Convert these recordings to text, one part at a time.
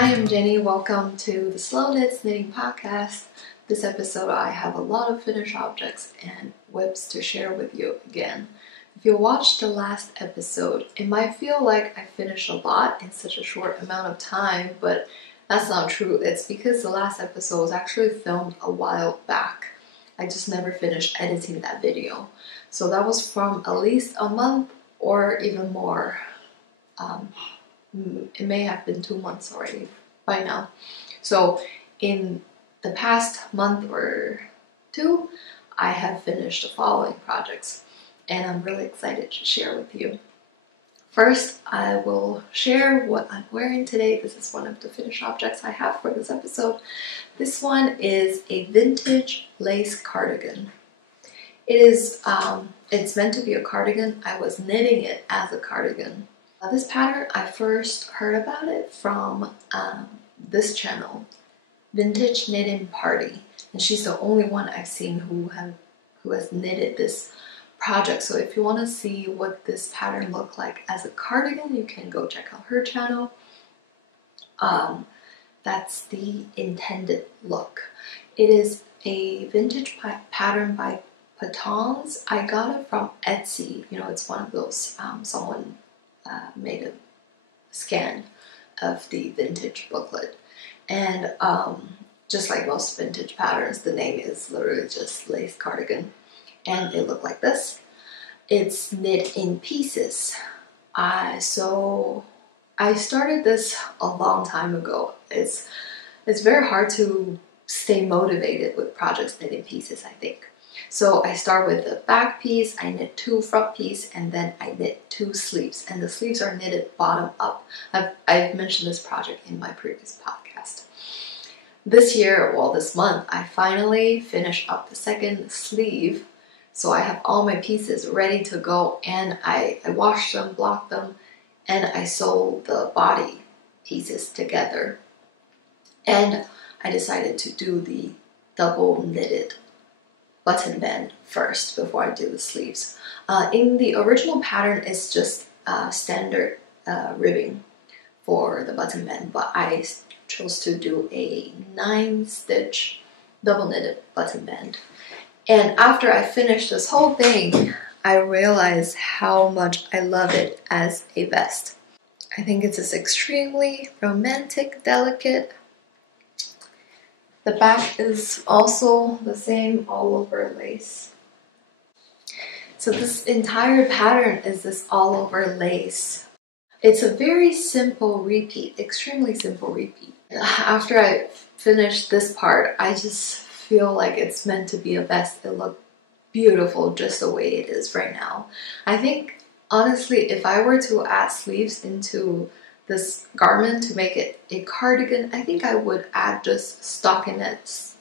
Hi, I'm Jenny. Welcome to the Slow Knits Knitting Podcast. This episode I have a lot of finished objects and whips to share with you again. If you watched the last episode, it might feel like I finished a lot in such a short amount of time, but that's not true. It's because the last episode was actually filmed a while back. I just never finished editing that video. So that was from at least a month or even more. It may have been 2 months already by now. So in the past month or two, I have finished the following projects and I'm really excited to share with you. First, I will share what I'm wearing today. This is one of the finished objects I have for this episode. This one is a vintage lace cardigan. It is, it's meant to be a cardigan. I was knitting it as a cardigan. This pattern, I first heard about it from this channel, Vintage Knitting Party, and she's the only one I've seen who has knitted this project. So if you want to see what this pattern looked like as a cardigan, you can go check out her channel. That's the intended look. It is a vintage pattern by Patons. I got it from Etsy. You know, it's one of those someone made a scan of the vintage booklet, and just like most vintage patterns, the name is literally just lace cardigan, and it looked like this. It's knit in pieces. So I started this a long time ago. It's very hard to stay motivated with projects knit in pieces, I think. So I start with the back piece, I knit 2 front pieces, and then I knit 2 sleeves. And the sleeves are knitted bottom up. I've mentioned this project in my previous podcast. This year, well this month, I finally finished up the second sleeve. So I have all my pieces ready to go, and I washed them, blocked them, and I sewed the body pieces together. And I decided to do the double knitted button band first before I do the sleeves. In the original pattern, it's just standard ribbing for the button band, but I chose to do a 9-stitch double knitted button band. And after I finished this whole thing, I realized how much I love it as a vest. I think it's this extremely romantic, delicate. The back is also the same all over lace. So this entire pattern is this all over lace. It's a very simple repeat, extremely simple repeat. After I finished this part, I just feel like it's meant to be a vest. It looked beautiful just the way it is right now. I think honestly, if I were to add sleeves into this garment to make it a cardigan, I think I would add just stockinette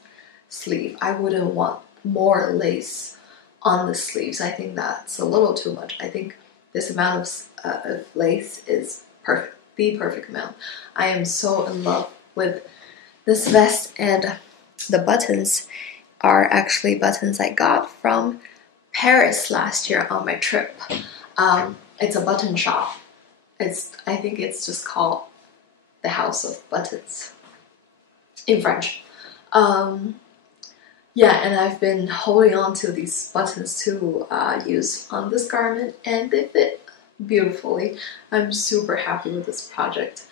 sleeve. I wouldn't want more lace on the sleeves. I think that's a little too much. I think this amount of lace is perfect, the perfect amount. I am so in love with this vest, and the buttons are actually buttons I got from Paris last year on my trip. It's a button shop. I think it's just called the House of Buttons in French. Yeah, and I've been holding on to these buttons to use on this garment, and they fit beautifully. I'm super happy with this project.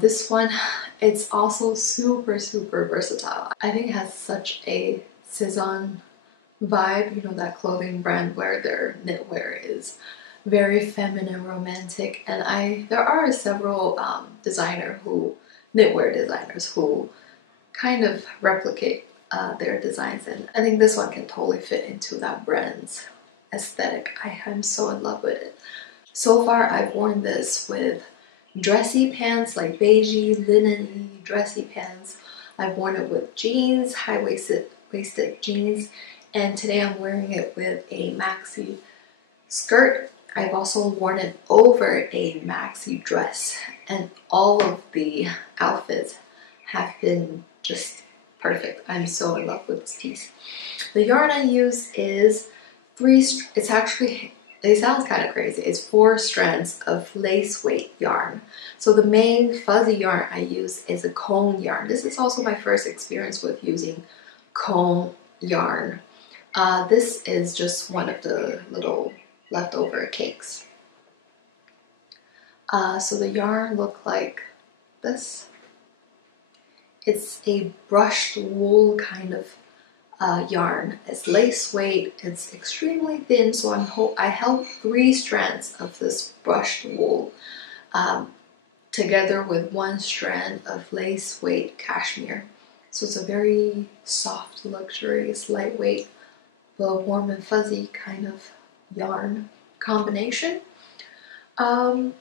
This one, it's also super versatile. I think it has such a Saison vibe, you know, that clothing brand where their knitwear is very feminine, romantic, and there are several knitwear designers who kind of replicate their designs, and I think this one can totally fit into that brand's aesthetic. I'm so in love with it. So far, I've worn this with dressy pants, like beigey, linen-y dressy pants. I've worn it with jeans, high-waisted jeans, and today I'm wearing it with a maxi skirt. I've also worn it over a maxi dress, and all of the outfits have been just perfect. I'm so in love with this piece. The yarn I use is it's actually it sounds kind of crazy. It's 4 strands of lace weight yarn. So the main fuzzy yarn I use is a cone yarn. This is also my first experience with using cone yarn. This is just one of the little leftover cakes. So the yarn look like this. It's a brushed wool kind of yarn. It's lace weight. It's extremely thin, so I held 3 strands of this brushed wool together with 1 strand of lace weight cashmere. So it's a very soft, luxurious, lightweight, but warm and fuzzy kind of yarn combination.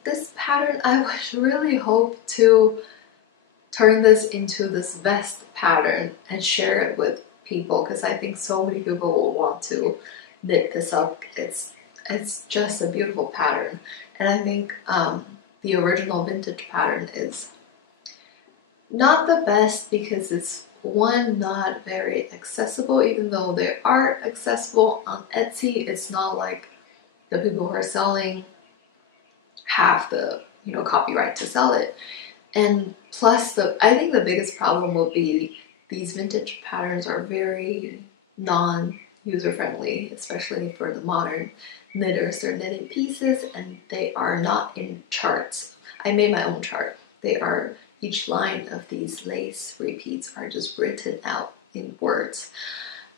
This pattern, I would really hope to turn this into this vest pattern and share it with people, because I think so many people will want to knit this up. It's just a beautiful pattern, and I think the original vintage pattern is not the best because it's not very accessible. Even though they are accessible on Etsy, it's not like the people who are selling have the copyright to sell it. And plus, I think the biggest problem will be these vintage patterns are very non-user friendly, especially for the modern knitters. They're knitting pieces and they are not in charts. I made my own chart. Each line of these lace repeats are just written out in words.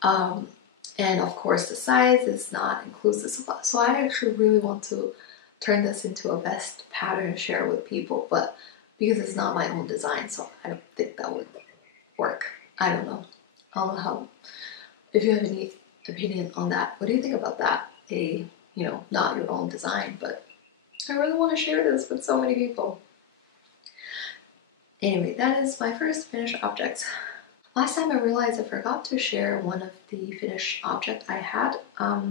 And of course the size is not inclusive. So I actually really want to turn this into a vest pattern and share with people, but because it's not my own design, so I don't think that would work. I don't know. If you have any opinion on that, what do you think about that? Not your own design, but I really want to share this with so many people. Anyway, that is my first finished object. Last time I realized I forgot to share one of the finished object I had.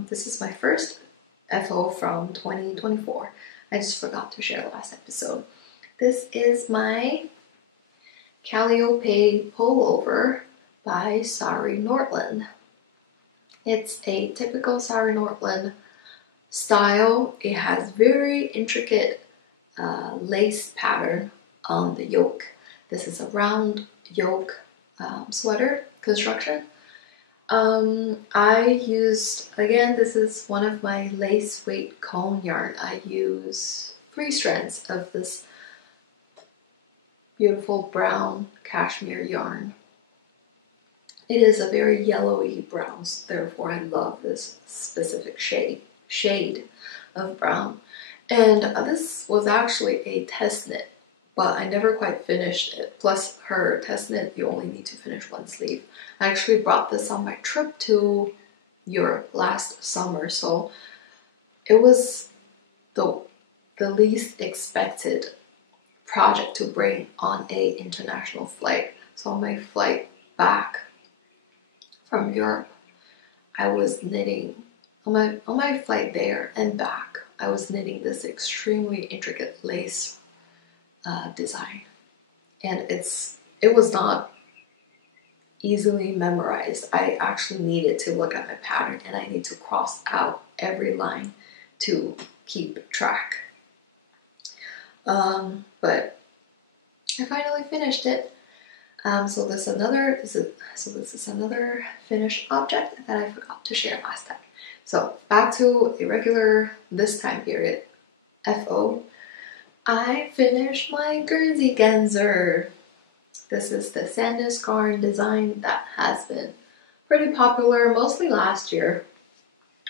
This is my first FO from 2024. I just forgot to share last episode. This is my Calliope Pullover by Sari Nordland. It's a typical Sari Nordland style. It has very intricate lace pattern on the yoke. This is a round yoke sweater construction. I used, again, this is one of my lace weight cone yarn. I use 3 strands of this beautiful brown cashmere yarn. It is a very yellowy brown, therefore I love this specific shade of brown. And this was actually a test knit, but I never quite finished it. Plus her test knit, you only need to finish 1 sleeve. I actually brought this on my trip to Europe last summer, so it was the least expected project to bring on a international flight. So on my flight back from Europe, I was knitting, on my flight there and back, I was knitting this extremely intricate lace design. And it was not easily memorized. I actually needed to look at my pattern and I need to cross out every line to keep track. But I finally finished it. So this is another finished object that I forgot to share last time. So back to a regular this time period FO. I finished my Guernsery Genser. This is the Sandnes Garn design that has been pretty popular mostly last year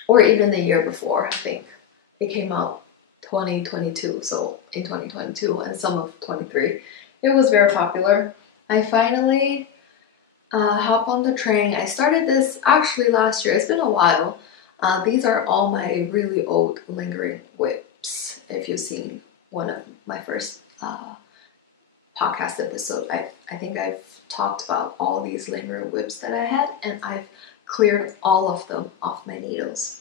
or even the year before. I think it came out 2022, so in 2022 and some of 23. It was very popular. I finally hopped on the train. I started this actually last year. It's been a while. These are all my really old lingering whips. If you've seen one of my first podcast episode, I think I've talked about all these lingering whips that I had, and I've cleared all of them off my needles.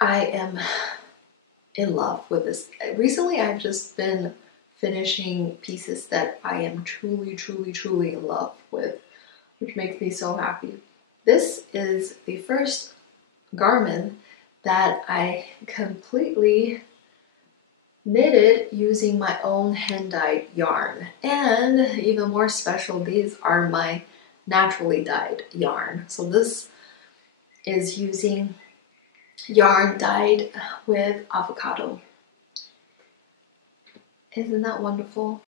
I am in love with this. Recently, I've just been finishing pieces that I am truly, truly, truly in love with, which makes me so happy. This is the first garment that I completely knitted using my own hand-dyed yarn. And even more special, these are my naturally dyed yarn. So this is using yarn dyed with avocado. Isn't that wonderful?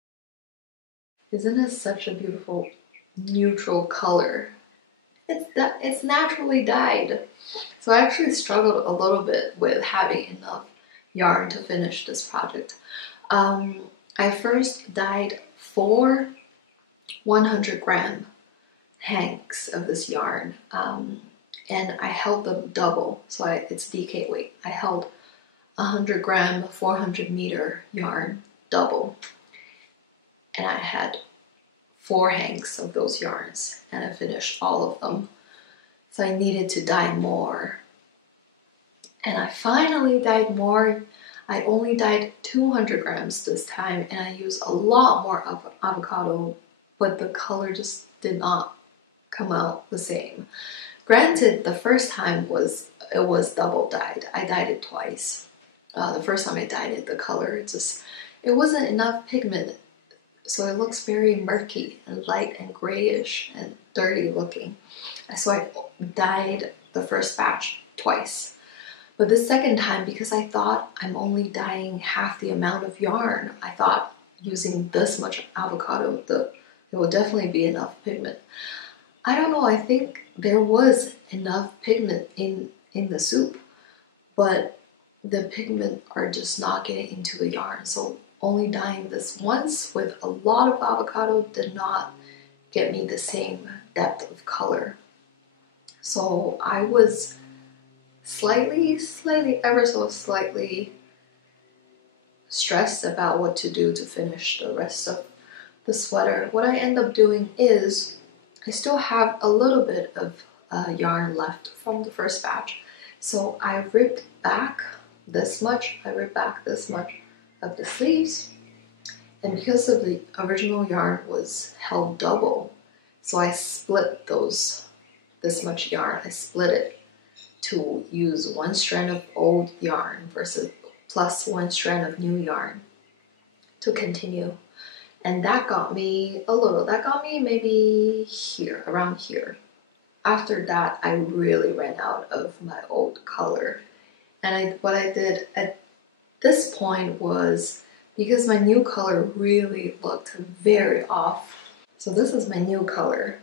Isn't it such a beautiful neutral color? It's naturally dyed. So I actually struggled a little bit with having enough yarn to finish this project. I first dyed 4 100-gram hanks of this yarn, and I held them double, so it's DK weight. I held 100-gram 400-meter yarn double, and I had 4 hanks of those yarns, and I finished all of them. So I needed to dye more, and I finally dyed more. I only dyed 200 grams this time, and I used a lot more avocado, but the color just did not come out the same. Granted, the first time it was double dyed. I dyed it twice. The first time I dyed it, the color it wasn't enough pigment, so it looks very murky and light and grayish and dirty looking. So I dyed the first batch twice. But the second time, because I thought I'm only dyeing half the amount of yarn, I thought using this much avocado, there will definitely be enough pigment. I don't know, I think there was enough pigment in the soup, but the pigment are just not getting into the yarn. So only dyeing this once with a lot of avocado did not get me the same depth of color. So I was ever so slightly stressed about what to do to finish the rest of the sweater. What I end up doing is I still have a little bit of yarn left from the first batch. So I ripped back this much. I ripped back this much of the sleeves. And because of the original yarn was held double, so I split this much yarn. I split it to use 1 strand of old yarn plus 1 strand of new yarn to continue. And that got me maybe here, around here. After that, I really ran out of my old color. And what I did at this point was, because my new color really looked very off. So this is my new color.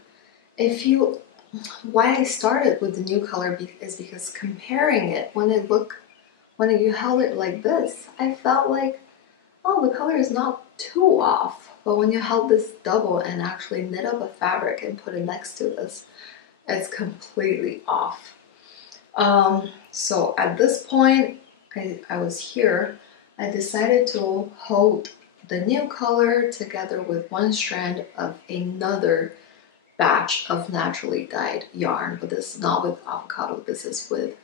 Why I started with the new color is because comparing it, when you held it like this, I felt like, oh, the color is not too off. But when you held this double and actually knit up a fabric and put it next to this, it's completely off. So at this point, I was here, I decided to hold the new color together with 1 strand of another batch of naturally dyed yarn, but this is not with avocado, this is with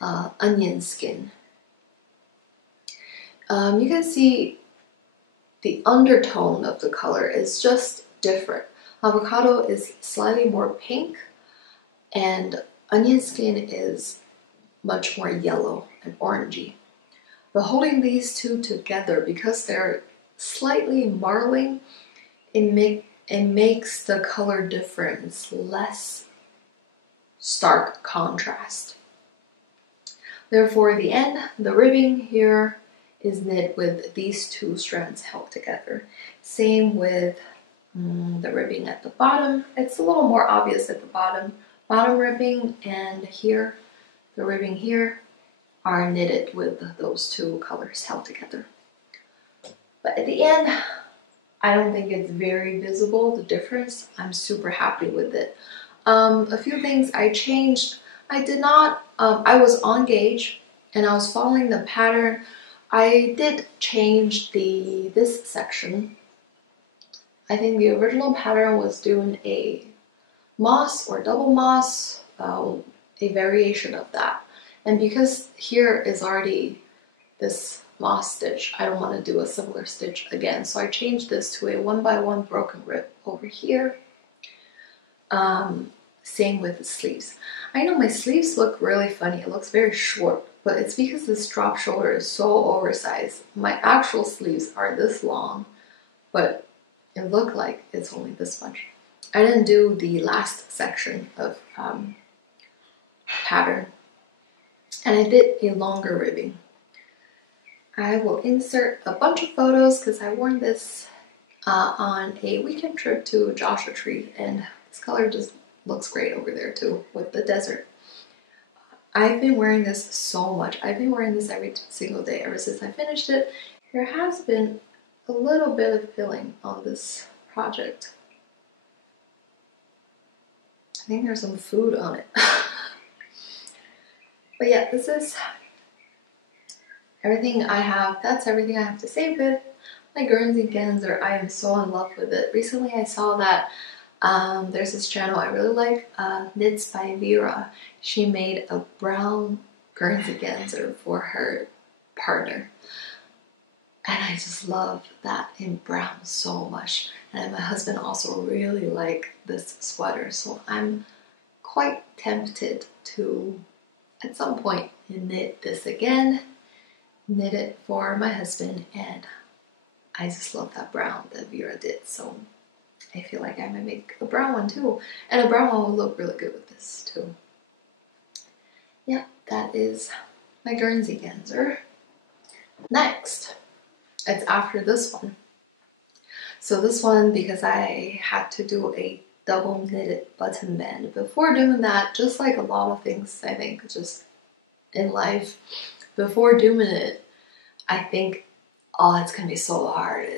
onion skin. You can see the undertone of the color is just different. Avocado is slightly more pink, and onion skin is much more yellow and orangey. But holding these two together, because they're slightly marling, it makes the color difference less stark contrast. Therefore, at the end, the ribbing here is knit with these 2 strands held together. Same with the ribbing at the bottom. It's a little more obvious at the bottom ribbing, and here, the ribbing here are knitted with those 2 colors held together. But at the end, I don't think it's very visible, the difference. I'm super happy with it. A few things I changed. I was on gauge and I was following the pattern. I did change this section. I think the original pattern was doing a moss or double moss, a variation of that. And because here is already this moss stitch, I don't want to do a similar stitch again. So I changed this to a 1x1 broken rib over here. Same with the sleeves. I know my sleeves look really funny. It looks very short, but it's because this drop shoulder is so oversized. My actual sleeves are this long, but it looked like it's only this much. I didn't do the last section of pattern, and I did a longer ribbing. I will insert a bunch of photos because I worn this on a weekend trip to Joshua Tree, and this color just looks great over there too with the desert. I've been wearing this so much. I've been wearing this every single day ever since I finished it. There has been a little bit of filling on this project. I think there's some food on it. But yeah, this is everything I have. That's everything I have to say with my Guernsery Genser. I am so in love with it. Recently I saw that there's this channel I really like, Knits by Vera. She made a brown Guernsey Genser for her partner. And I just love that in brown so much. And my husband also really liked this sweater. So I'm quite tempted to, at some point, knit this again. Knit it for my husband. And I just love that brown that Vera did. So I feel like I might make a brown one too. And a brown one will look really good with this too. Yeah, that is my Guernsey Genser. Next, it's after this one. So this one, because I had to do a double knitted button band. Before doing that, just like a lot of things, I think, just in life, before doing it, I think, oh, it's gonna be so hard.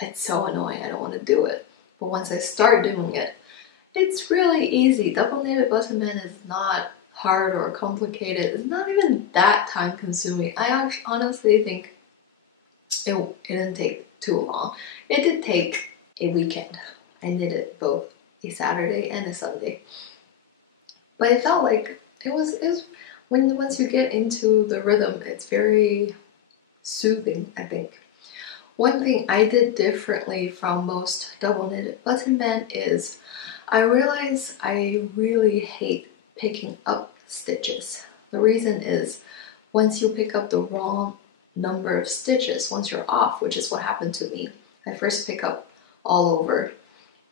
It's so annoying. I don't want to do it. But once I start doing it, it's really easy. Double knitted button band is not hard or complicated. It's not even that time consuming. I honestly think it didn't take too long. It did take a weekend. I knitted both a Saturday and a Sunday. But it felt like it was once you get into the rhythm, it's very soothing, I think. One thing I did differently from most double knitted button band is I realized I really hate picking up stitches. The reason is once you pick up the wrong number of stitches, once you're off, which is what happened to me, I first pick up all over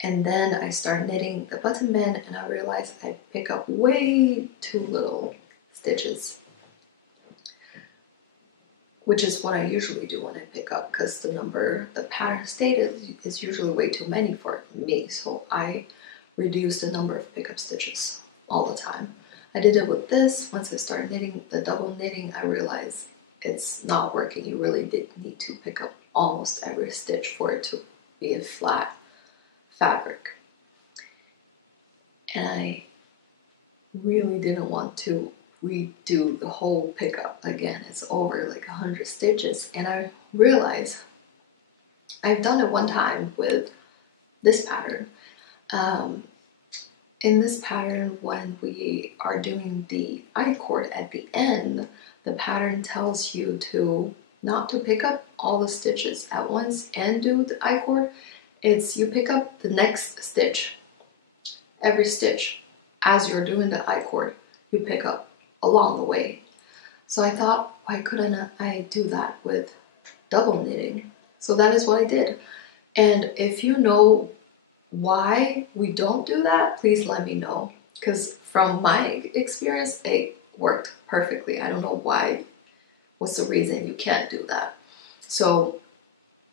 and then I start knitting the button band and I realize I pick up way too little stitches, which is what I usually do when I pick up, because the pattern stated is usually way too many for me. So I reduce the number of pickup stitches all the time. I did it with this. Once I started knitting the double knitting, I realized it's not working. You really did need to pick up almost every stitch for it to be a flat fabric. And I really didn't want to redo the whole pickup again. It's over like 100 stitches, and I realized I've done it one time with this pattern. In this pattern, when we are doing the I-cord at the end, the pattern tells you to not to pick up all the stitches at once and do the I-cord. It's you pick up the next stitch, every stitch as you're doing the I-cord, you pick up along the way. So I thought, why couldn't I do that with double knitting? So that is what I did. And if you know why we don't do that, please let me know. Because from my experience, it worked perfectly. I don't know what's the reason you can't do that. So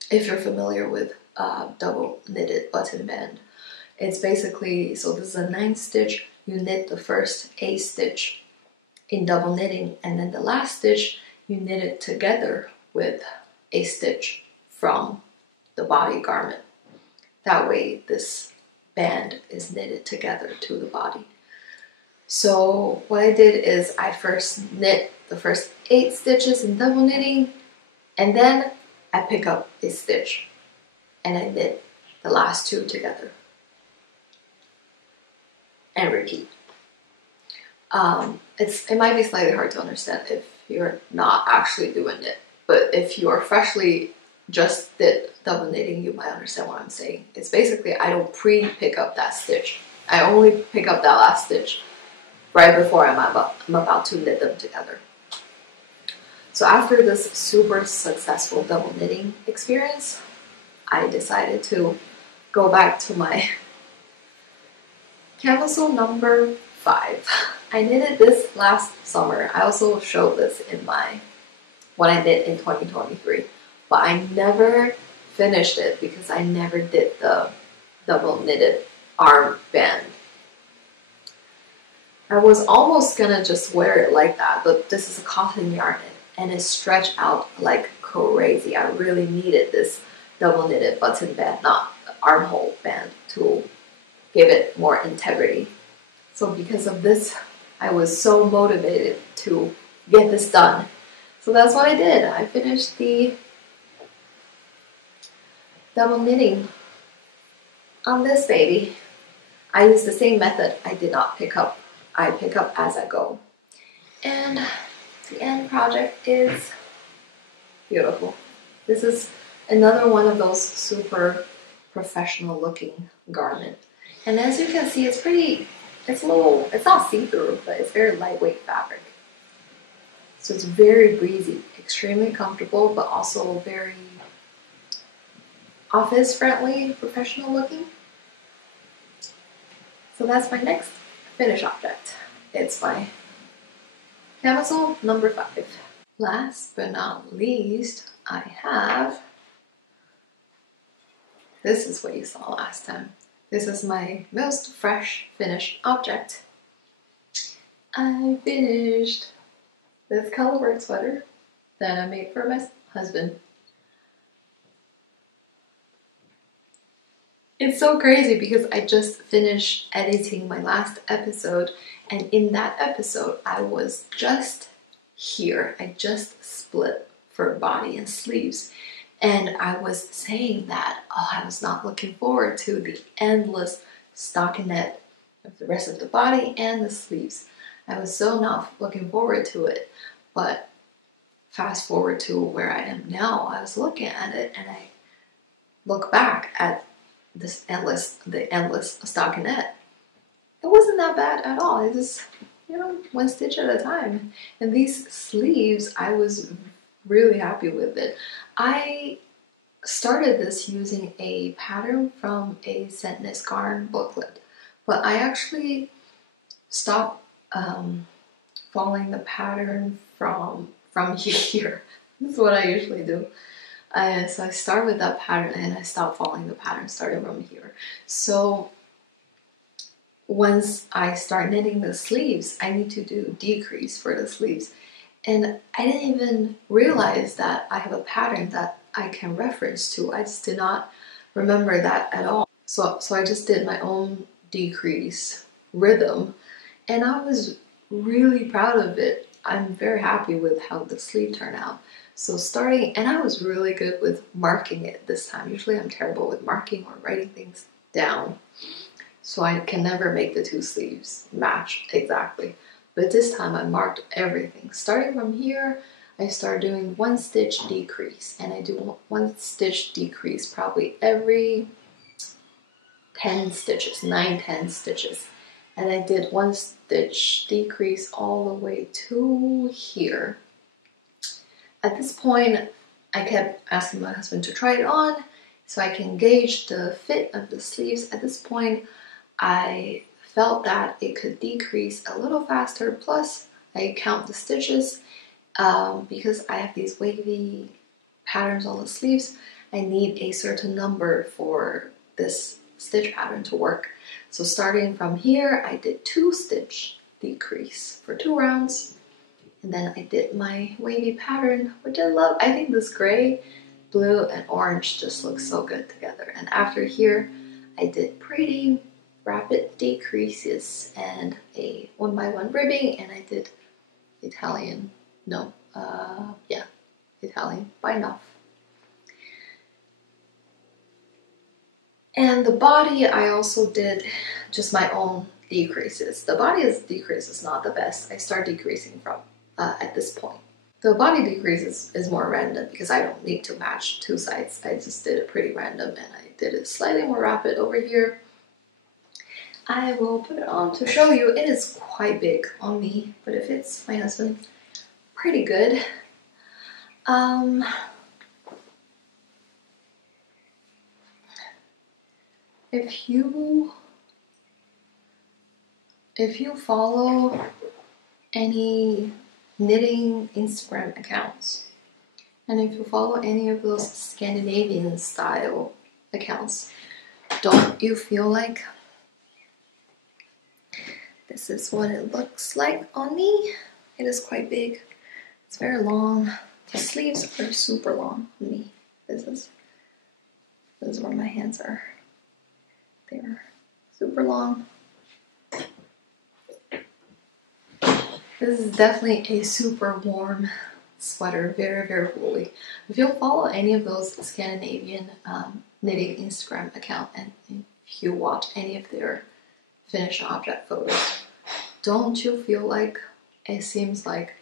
if you're familiar with double knitted button band, it's basically, so this is a 9 stitch, you knit the first 8 stitch in double knitting, and then the last stitch you knit it together with a stitch from the body garment. That way this band is knitted together to the body. So what I did is I first knit the first 8 stitches in double knitting, and then I pick up a stitch and I knit the last 2 together and repeat. It might be slightly hard to understand if you're not actually doing it, but if you are freshly just did double knitting, you might understand what I'm saying. It's basically I don't pre-pick up that stitch I only pick up that last stitch right before I'm about to knit them together. So after this super successful double knitting experience, I decided to go back to my Camisole number 5. I knitted this last summer. I also showed this in when I knit in 2023, but I never finished it because I never did the double knitted arm band. I was almost gonna just wear it like that, but this is a cotton yarn and it stretched out like crazy. I really needed this double knitted button band, not the armhole band, to give it more integrity. So because of this, I was so motivated to get this done. So that's what I did. I finished the double knitting on this baby. I used the same method. I did not pick up. I pick up as I go. And the end project is beautiful. This is another one of those super professional looking garment. And as you can see, it's not see-through, but it's very lightweight fabric. So it's very breezy, extremely comfortable, but also very office friendly, professional looking. So that's my next finish object. It's my Camisole number 5. Last but not least, I have, this is what you saw last time. This is my most fresh finished object. I finished this colorwork sweater that I made for my husband. It's so crazy because I just finished editing my last episode, and in that episode I was just here. I just split for body and sleeves, and I was saying that I was not looking forward to the endless stockinette of the rest of the body and the sleeves. I was so not looking forward to it, but fast forward to where I am now, I was looking at it and I look back at the endless stockinette. It wasn't that bad at all. It just, one stitch at a time. And these sleeves, I was really happy with it. I started this using a pattern from a Sandnes Garn booklet, but I actually stopped following the pattern from here. This is what I usually do. So I start with that pattern and I stop following the pattern starting from here. So once I start knitting the sleeves, I need to do decrease for the sleeves. And I didn't even realize that I have a pattern that I can reference to. I just did not remember that at all. So I just did my own decrease rhythm and I was really proud of it. I'm very happy with how the sleeve turned out. So starting, and I was really good with marking it this time. Usually I'm terrible with marking or writing things down. So I can never make the two sleeves match exactly. But this time I marked everything. Starting from here, I start doing 1 stitch decrease. And I do 1 stitch decrease probably every 10 stitches, 9-10 stitches. And I did 1 stitch decrease all the way to here. At this point, I kept asking my husband to try it on so I can gauge the fit of the sleeves. At this point, I felt that it could decrease a little faster. Plus, I count the stitches because I have these wavy patterns on the sleeves. I need a certain number for this stitch pattern to work. So starting from here, I did 2 stitch decrease for 2 rounds. And then I did my wavy pattern, which I love. I think this gray, blue, and orange just looks so good together. And after here, I did pretty rapid decreases and a 1x1 ribbing, and I did Italian bind off. And the body, I also did just my own decreases. The body decrease is not the best. I start decreasing from at this point. The body decrease is more random because I don't need to match 2 sides. I just did it pretty random and I did it slightly more rapid over here. I will put it on to show you. It is quite big on me, but it fits my husband pretty good. If you follow any knitting Instagram accounts, and if you follow any of those Scandinavian style accounts, don't you feel like this is what it looks like on me? It is quite big. It's very long. The sleeves are super long on me. This is where my hands are. They're super long. This is definitely a super warm sweater, very, very woolly. If you'll follow any of those Scandinavian knitting Instagram account, and if you watch any of their finished object photos, don't you feel like it seems like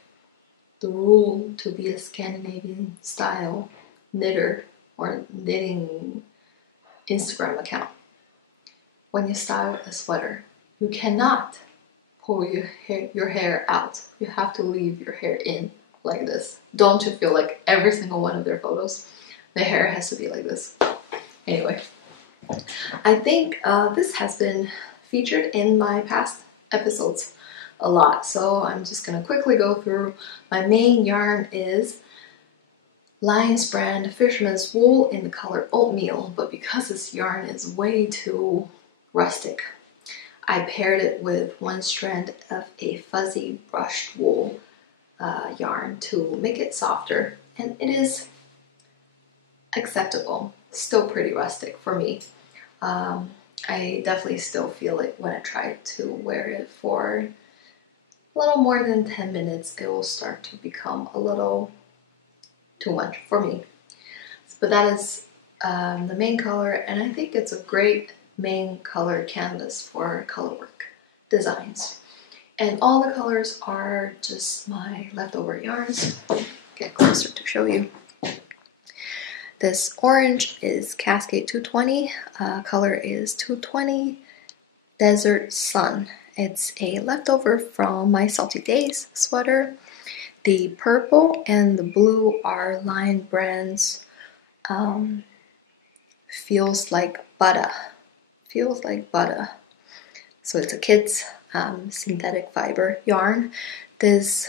the rule to be a Scandinavian style knitter or knitting Instagram account? When you style a sweater, you cannot pull your hair out. You have to leave your hair in like this. Don't you feel like every single one of their photos, the hair has to be like this? Anyway, I think this has been featured in my past episodes a lot, so I'm just gonna quickly go through. My main yarn is Lion's brand Fisherman's Wool in the color Oatmeal, but because this yarn is way too rustic, I paired it with one strand of a fuzzy brushed wool yarn to make it softer, and it is acceptable. Still pretty rustic for me. I definitely still feel it when I try to wear it for a little more than 10 minutes. It will start to become a little too much for me. But that is the main color, and I think it's a great main color canvas for colorwork designs. And all the colors are just my leftover yarns. Get closer to show you. This orange is Cascade 220, color is 220 Desert Sun. It's a leftover from my Salty Days sweater. The purple and the blue are Lion Brand's Feels Like Butter. Feels Like Butter. So it's a kid's synthetic fiber yarn. This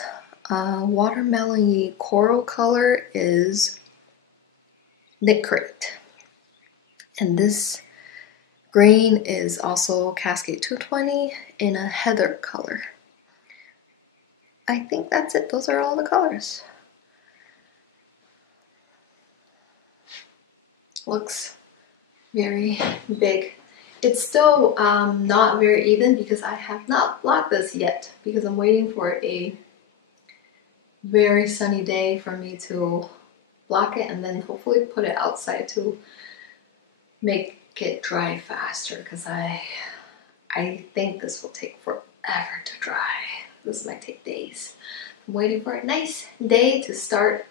watermelon-y coral color is Knit Crate. And this green is also Cascade 220 in a heather color. I think that's it. Those are all the colors. Looks very big. It's still not very even because I have not blocked this yet, because I'm waiting for a very sunny day for me to block it and then hopefully put it outside to make it dry faster, because I think this will take forever to dry. This might take days. I'm waiting for a nice day to start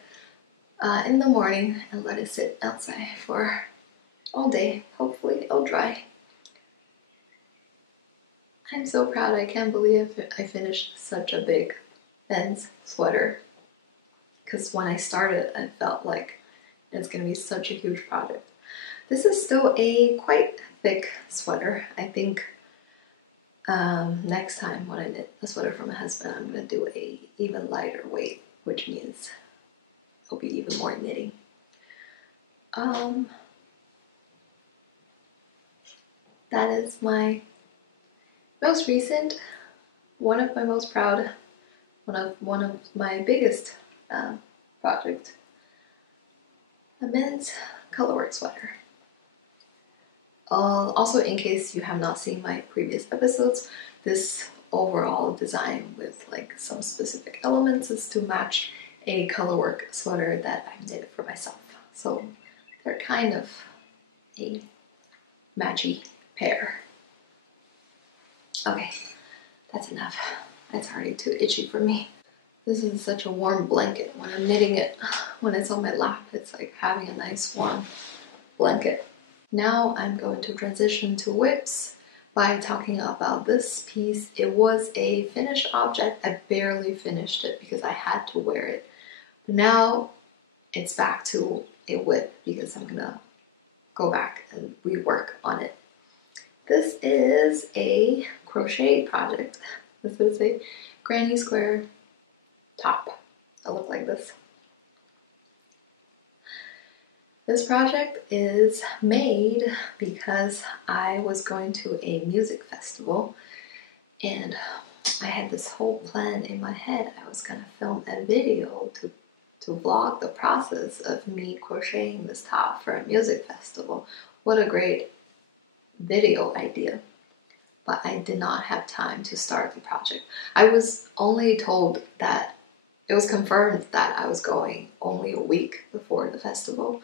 in the morning and let it sit outside for all day. Hopefully it'll dry. I'm so proud. I can't believe I finished such a big men's sweater, because when I started I felt like it's going to be such a huge project. This is still a quite thick sweater. I think next time when I knit a sweater for my husband, I'm going to do a even lighter weight, which means it'll be even more knitting. That is my most recent, one of my most proud, one of my biggest project, a men's colorwork sweater. Also, in case you have not seen my previous episodes, this overall design with like some specific elements is to match a colorwork sweater that I've knitted for myself. So they're kind of a matchy pair. Okay, that's enough. That's already too itchy for me. This is such a warm blanket. When I'm knitting it, when it's on my lap, it's like having a nice warm blanket. Now I'm going to transition to whips by talking about this piece. It was a finished object. I barely finished it because I had to wear it. But now it's back to a whip because I'm gonna go back and rework on it. This is a crochet project. This is a granny square top. I look like this. This project is made because I was going to a music festival and I had this whole plan in my head. I was gonna film a video to vlog the process of me crocheting this top for a music festival. What a great video idea. But I did not have time to start the project. I was only told that it was confirmed that I was going only a week before the festival.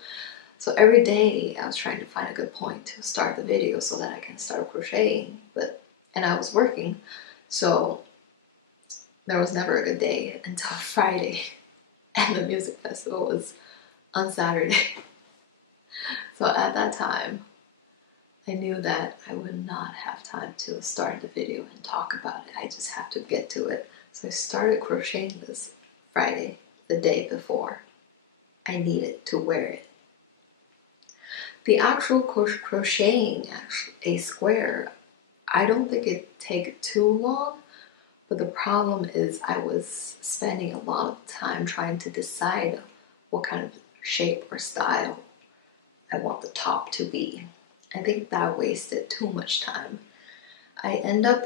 So every day I was trying to find a good point to start the video so that I can start crocheting, and I was working. So there was never a good day until Friday, and the music festival was on Saturday. So at that time, I knew that I would not have time to start the video and talk about it. I just have to get to it. So I started crocheting this Friday, the day before I needed to wear it. The actual crocheting a square, I don't think it take too long, but the problem is I was spending a lot of time trying to decide what kind of shape or style I want the top to be. I think that wasted too much time. I end up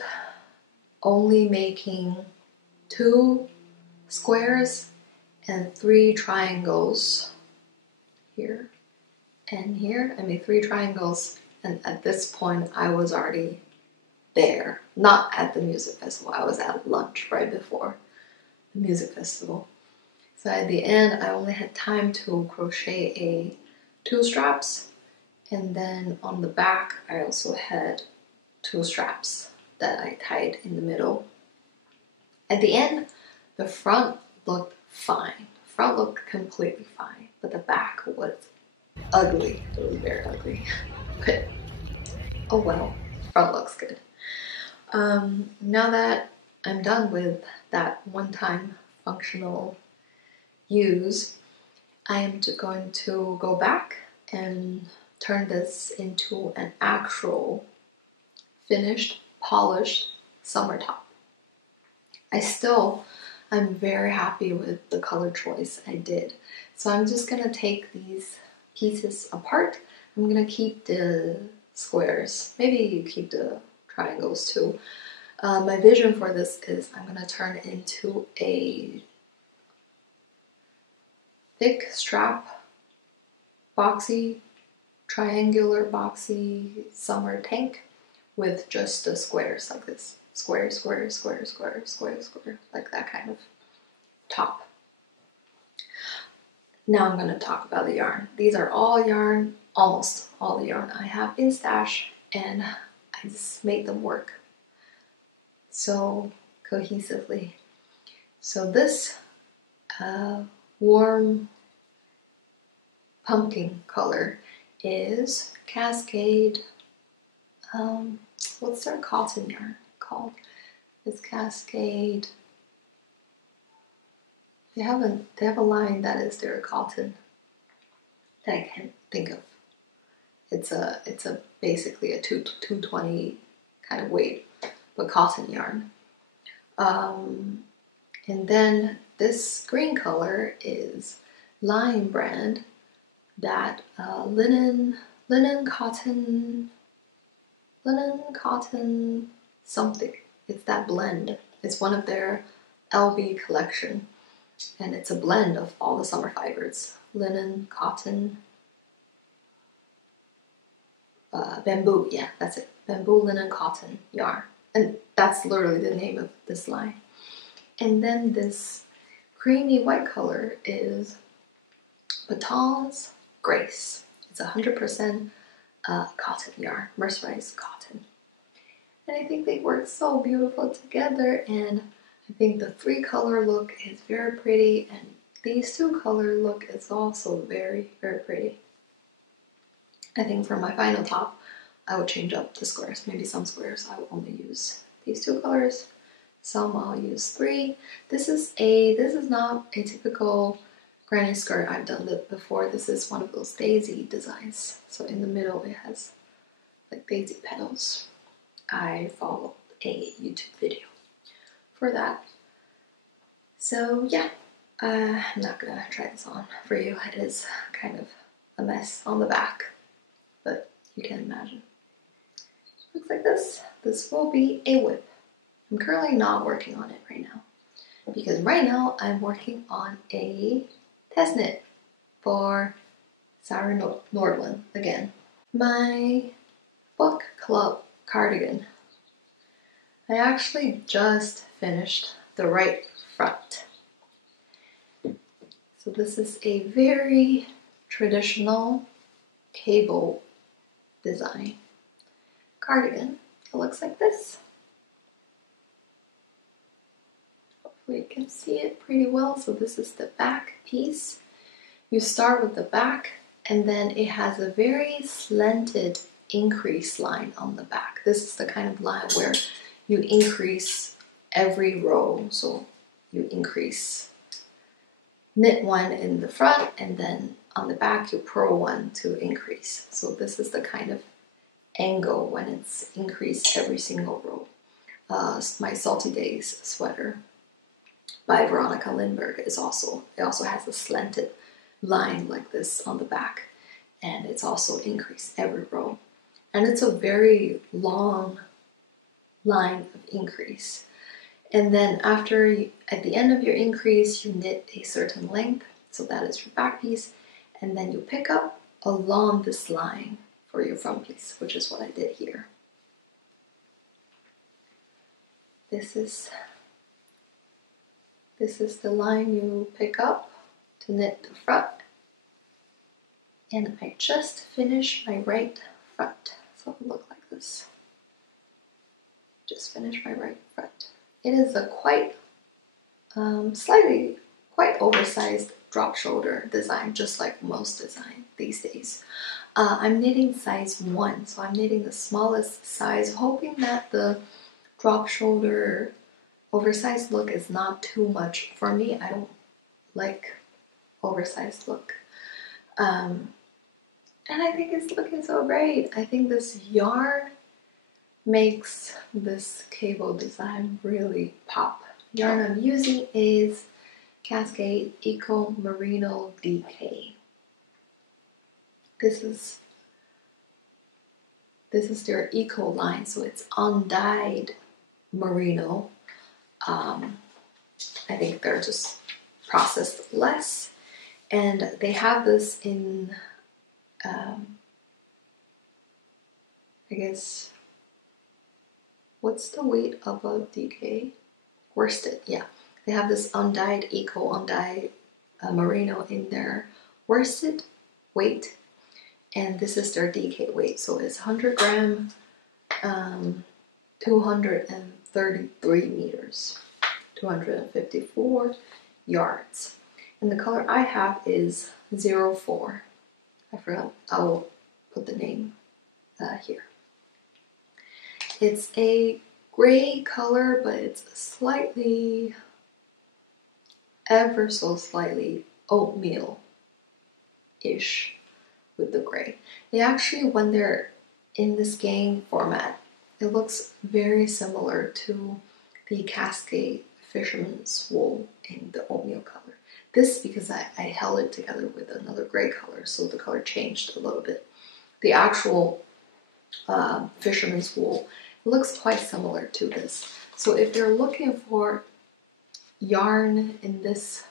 only making 2 squares and 3 triangles here and here. I made 3 triangles, and at this point I was already there. Not at the music festival, I was at lunch right before the music festival. So at the end I only had time to crochet 2 straps, and then on the back I also had 2 straps that I tied in the middle. At the end, the front looked fine. The front looked completely fine, but the back was ugly. It was very ugly. But oh well, front looks good. Now that I'm done with that one-time functional use, I am going to go back and turn this into an actual finished, polished summer top. I'm very happy with the color choice I did. So I'm just gonna take these pieces apart. I'm gonna keep the squares. Maybe you keep the triangles too. My vision for this is I'm gonna turn it into a thick strap, boxy, triangular boxy summer tank with just the squares like this. Square, square, square, square, square, square, like that kind of top. Now I'm going to talk about the yarn. These are all yarn, almost all the yarn I have in stash, and I just made them work so cohesively. So this warm pumpkin color is Cascade, what's their cotton yarn called? It's Cascade. They have a line that is their cotton that I can't think of. It's basically a 220 kind of weight, but cotton yarn. And then this green color is Line brand, that linen cotton something. It's that blend. It's one of their LB collection, and it's a blend of all the summer fibers: linen, cotton, bamboo. Yeah, that's it. Bamboo, linen, cotton yarn, and that's literally the name of this line. And then this creamy white color is Patons Grace. It's 100% cotton yarn, mercerized cotton. And I think they work so beautiful together, and I think the 3-color look is very pretty, and these 2-color look is also very, very pretty. I think for my final top, I will change up the squares. Maybe some squares I will only use these 2 colors. Some I'll use 3. This is not a typical granny skirt I've done before. This is one of those daisy designs. So in the middle it has like daisy petals. I followed a YouTube video for that. So yeah, I'm not gonna try this on for you. It is kind of a mess on the back, but you can imagine. Looks like this. This will be a whip. I'm currently not working on it right now because right now I'm working on a test knit for Sarah Nordland again. My book club cardigan. I actually just finished the right front. So this is a very traditional cable design cardigan. It looks like this. Hopefully you can see it pretty well. So this is the back piece. You start with the back and then it has a very slanted increase line on the back. This is the kind of line where you increase every row. So you increase, knit 1 in the front and then on the back you purl 1 to increase. So this is the kind of angle when it's increased every single row. My Salty Days sweater by Veronica Lindberg is also has a slanted line like this on the back, and it's also increased every row. And it's a very long line of increase. And then at the end of your increase, you knit a certain length, so that is your back piece, and then you pick up along this line for your front piece, which is what I did here. This is the line you pick up to knit the front. And I just finished my right front, so it will look like this. Just finished my right front. It is a quite oversized drop shoulder design, just like most design these days. I'm knitting size 1, so I'm knitting the smallest size, hoping that the drop shoulder oversized look is not too much for me. I don't like oversized look. And I think it's looking so great. I think this yarn makes this cable design really pop. Yarn I'm using is Cascade Eco Merino DK. This is their eco line, so it's undyed merino. I think they're just processed less, and they have this in I guess, what's the weight of a DK? Worsted, yeah. They have this undyed undyed merino in their worsted weight, and this is their DK weight. So it's 100 gram, 233 meters, 254 yards. And the color I have is 04. I forgot, I will put the name here. It's a gray color, but it's slightly, ever so slightly oatmeal-ish with the gray. They actually, when they're in this gang format, it looks very similar to the Cascade Fisherman's Wool in the oatmeal color. This because I held it together with another gray color, so the color changed a little bit. The actual Fisherman's Wool looks quite similar to this. So if they're looking for yarn in this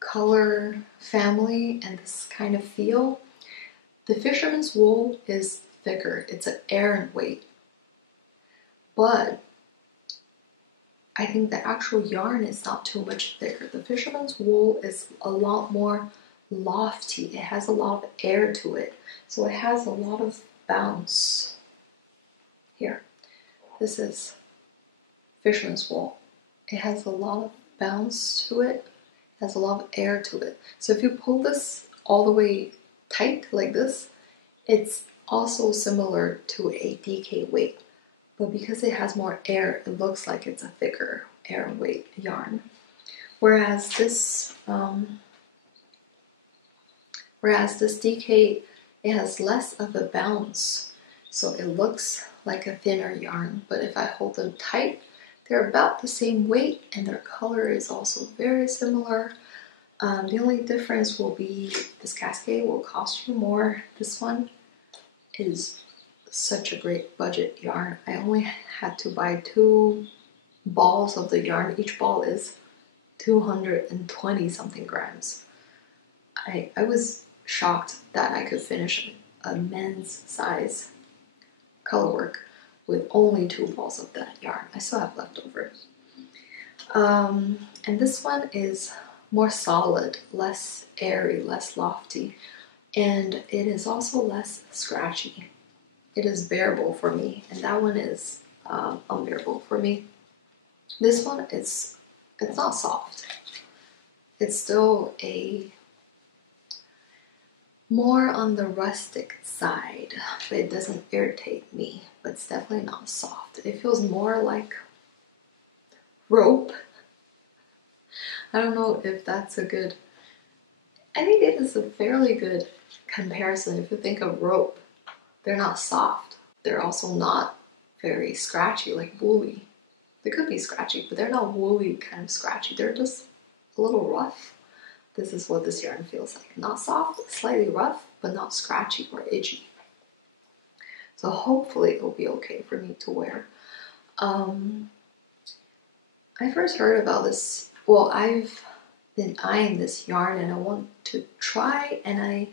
color family and this kind of feel, the Fisherman's Wool is thicker. It's an Aran weight. But I think the actual yarn is not too much thicker. The Fisherman's Wool is a lot more lofty. It has a lot of air to it. So it has a lot of bounce. Here, this is Fisherman's Wool. It has a lot of bounce to it. It has a lot of air to it. So if you pull this all the way tight like this, it's also similar to a DK weight, but because it has more air, it looks like it's a thicker air weight yarn. Whereas this DK, it has less of a bounce, so it looks like a thinner yarn. But if I hold them tight, they're about the same weight, and their color is also very similar. The only difference will be this Cascade will cost you more. This one is such a great budget yarn. I only had to buy 2 balls of the yarn. Each ball is 220 something grams. I was shocked that I could finish a men's size color work with only 2 balls of that yarn. I still have leftovers. And this one is more solid, less airy, less lofty, and it is also less scratchy. It is bearable for me, and that one is unbearable for me. This one it's not soft. It's still a more on the rustic side, but it doesn't irritate me, but it's definitely not soft. It feels more like rope. I don't know if that's a good, I think it is a fairly good comparison. If you think of rope, they're not soft. They're also not very scratchy, like woolly. They could be scratchy, but they're not woolly kind of scratchy. They're just a little rough. This is what this yarn feels like. Not soft, slightly rough, but not scratchy or itchy. So hopefully it'll be okay for me to wear. I first heard about this, well, I've been eyeing this yarn and I want to try, and I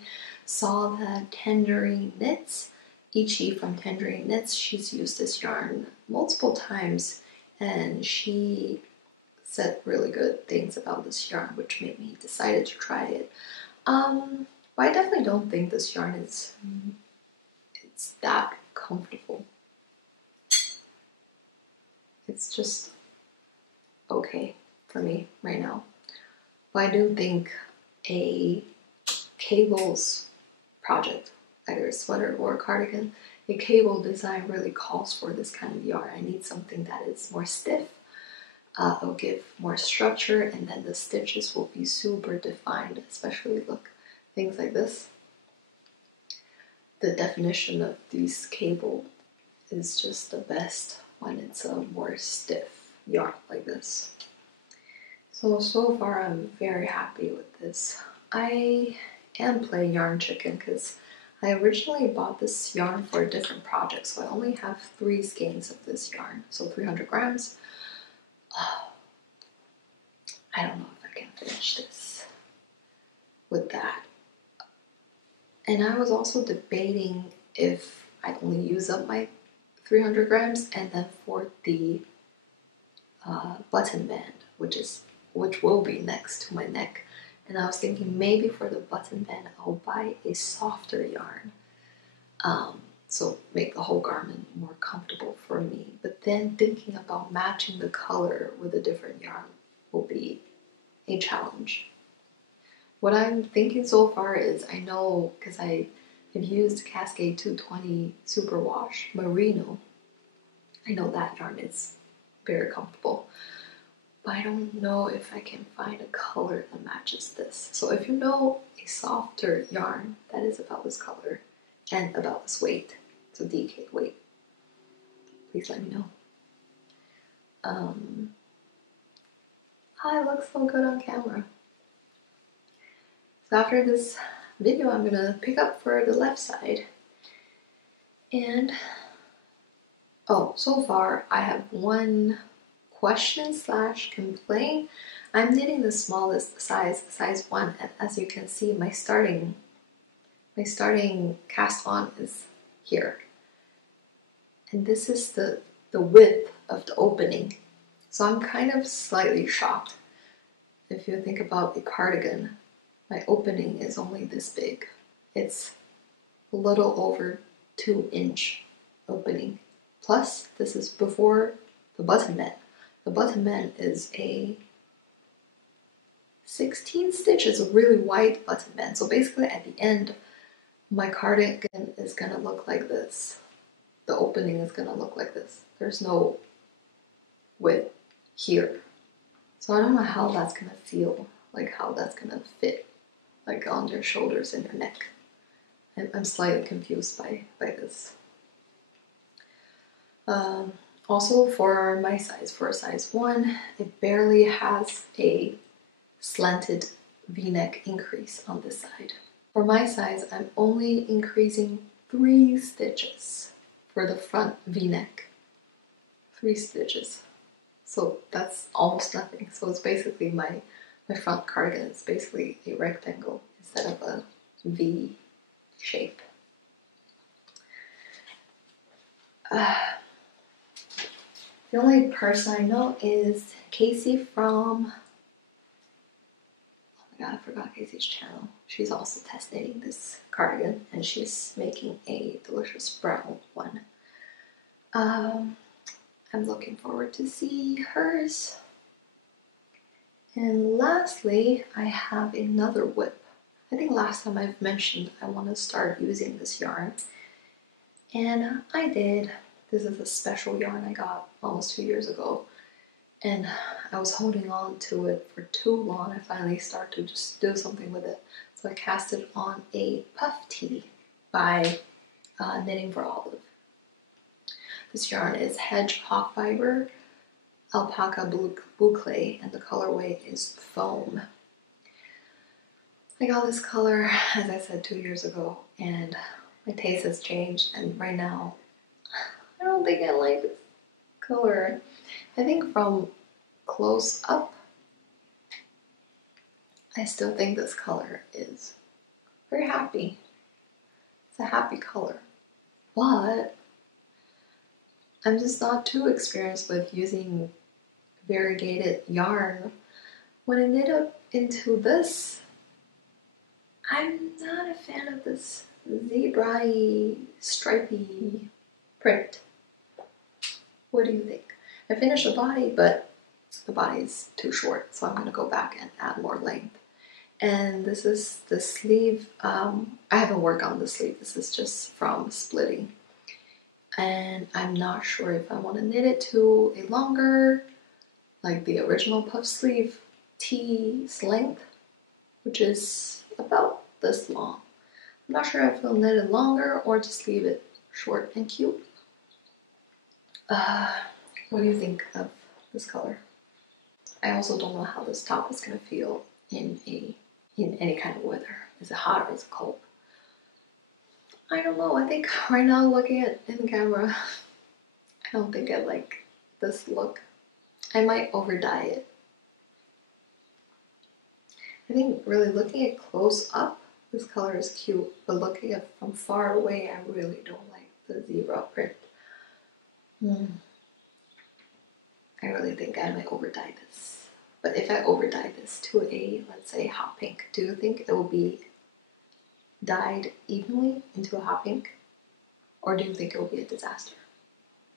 saw that Tangerine Knits, Ichi from Tangerine Knits, she's used this yarn multiple times, and she said really good things about this yarn, which made me decided to try it. But I definitely don't think this yarn is it's that comfortable. It's just okay for me right now. But I do think a cables project, either a sweater or a cardigan, a cable design really calls for this kind of yarn. I need something that is more stiff. It'll give more structure, and then the stitches will be super defined, especially look, things like this. The definition of these cable is just the best when it's a more stiff yarn like this. So far I'm very happy with this. I am playing Yarn Chicken because I originally bought this yarn for a different project, so I only have 3 skeins of this yarn, so 300 grams. I don't know if I can finish this with that. And I was also debating if I only use up my 300 grams and then for the button band, which will be next to my neck. And I was thinking maybe for the button band I'll buy a softer yarn, so make the whole garment more comfortable for me. But then thinking about matching the color with a different yarn will be a challenge. What I'm thinking so far is, I know because I have used Cascade 220 Superwash Merino, I know that yarn is very comfortable, but I don't know if I can find a color that matches this. So if you know a softer yarn that is about this color and about this weight, so DK weight, please let me know. I look so good on camera. So after this video, I'm gonna pick up for the left side. And, oh, so far I have one question / complaint. I'm knitting the smallest size 1, and as you can see, my starting cast on is here. And this is the width of the opening. So I'm kind of slightly shocked. If you think about a cardigan, my opening is only this big. It's a little over 2-inch opening. Plus, this is before the button band. The button band is a 16 stitches, a really wide button band. So basically at the end, My cardigan is gonna look like this. The opening is gonna look like this. There's no width here. So I don't know how that's gonna feel, like how that's gonna fit, like on your shoulders and your neck. I'm slightly confused by this. Also for my size, for a size 1, it barely has a slanted V-neck increase on this side. For my size, I'm only increasing 3 stitches for the front V-neck. 3 stitches. So that's almost nothing. So it's basically my front cardigan is basically a rectangle instead of a V shape. The only person I know is Casey from, oh my god, I forgot Casey's channel. She's also test knitting this cardigan and she's making a delicious brown one. I'm looking forward to see hers. And lastly, I have another whip. I think last time I've mentioned I want to start using this yarn. And I did. This is a special yarn I got almost 2 years ago. And I was holding on to it for too long. I finally started to just do something with it. So I cast it on a puff tee by Knitting for Olive. This yarn is Hedgehog Fibre, Alpaca Boucle, and the colorway is Foam. I got this color, as I said, 2 years ago, and my taste has changed, and right now, I don't think I like this color. I think from close up, I still think this color is very happy. It's a happy color, but I'm just not too experienced with using variegated yarn. When I knit up into this, I'm not a fan of this zebra-y, stripy print. What do you think? I finished the body, but the body is too short, so I'm going to go back and add more length. And this is the sleeve. I haven't worked on the sleeve. This is just from splitting. And I'm not sure if I want to knit it to a longer, like the original puff sleeve tee's length, which is about this long. I'm not sure if I'll knit it longer or just leave it short and cute. What do you think of this color? I also don't know how this top is going to feel in any kind of weather. Is it hot or is it cold? I don't know. I think right now, looking at in the camera, I don't think I like this look. I might over dye it. I think really looking at close up, this color is cute, but looking at from far away, I really don't like the zebra print. I really think I might over dye this. But if I over dye this to a, let's say, hot pink, do you think it will be dyed evenly into a hot pink? Or do you think it will be a disaster?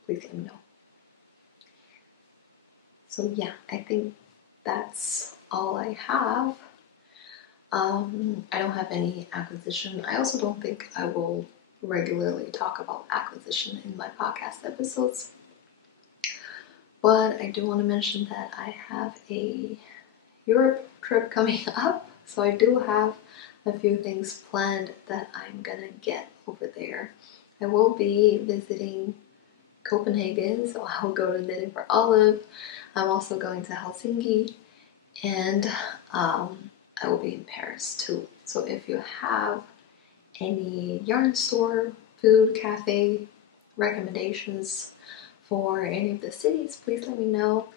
Please let me know. So yeah, I think that's all I have. I don't have any acquisition. I also don't think I will regularly talk about acquisition in my podcast episodes. But I do want to mention that I have a Europe trip coming up. So I do have a few things planned that I'm gonna get over there. I will be visiting Copenhagen, so I'll go to Knitting for Olive. I'm also going to Helsinki, and I will be in Paris too. So if you have any yarn store, food, cafe recommendations for any of the cities, please let me know.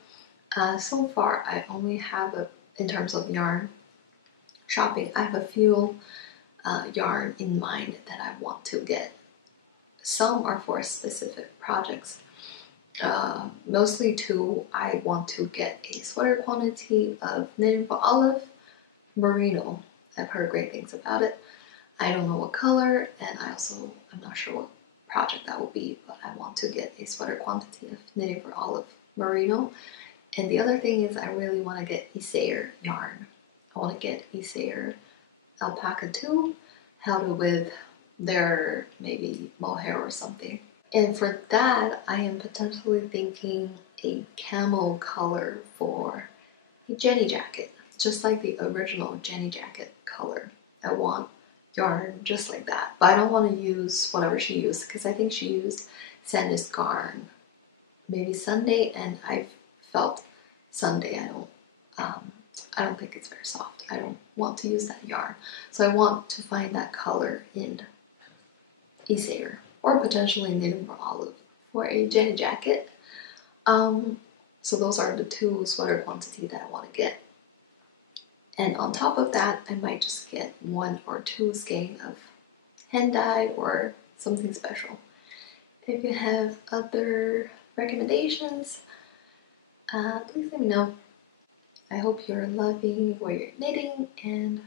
So far, I only have in terms of yarn shopping, I have a few yarn in mind that I want to get. Some are for specific projects. Mostly two, I want to get a sweater quantity of Knitting for Olive Merino. I've heard great things about it. I don't know what color, and I'm not sure what project that will be, but I want to get a sweater quantity of Knitting for Olive Merino. And the other thing is I really want to get Isair yarn. I want to get Isair Alpaca too, held with their maybe mohair or something. And for that, I am potentially thinking a camel color for a Jenny jacket, just like the original Jenny jacket color. I want yarn just like that, but I don't want to use whatever she used because I think she used Sandnes Garn, maybe Sunday, and I've felt Sunday. I don't think it's very soft. I don't want to use that yarn, so I want to find that color in Esair or potentially Knitwear Olive for a Jenny jacket. So those are the two sweater quantity that I want to get. And on top of that, I might just get 1 or 2 skein of hand dyed or something special. If you have other recommendations, please let me know. I hope you're loving what you're knitting, and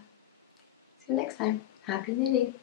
see you next time. Happy knitting!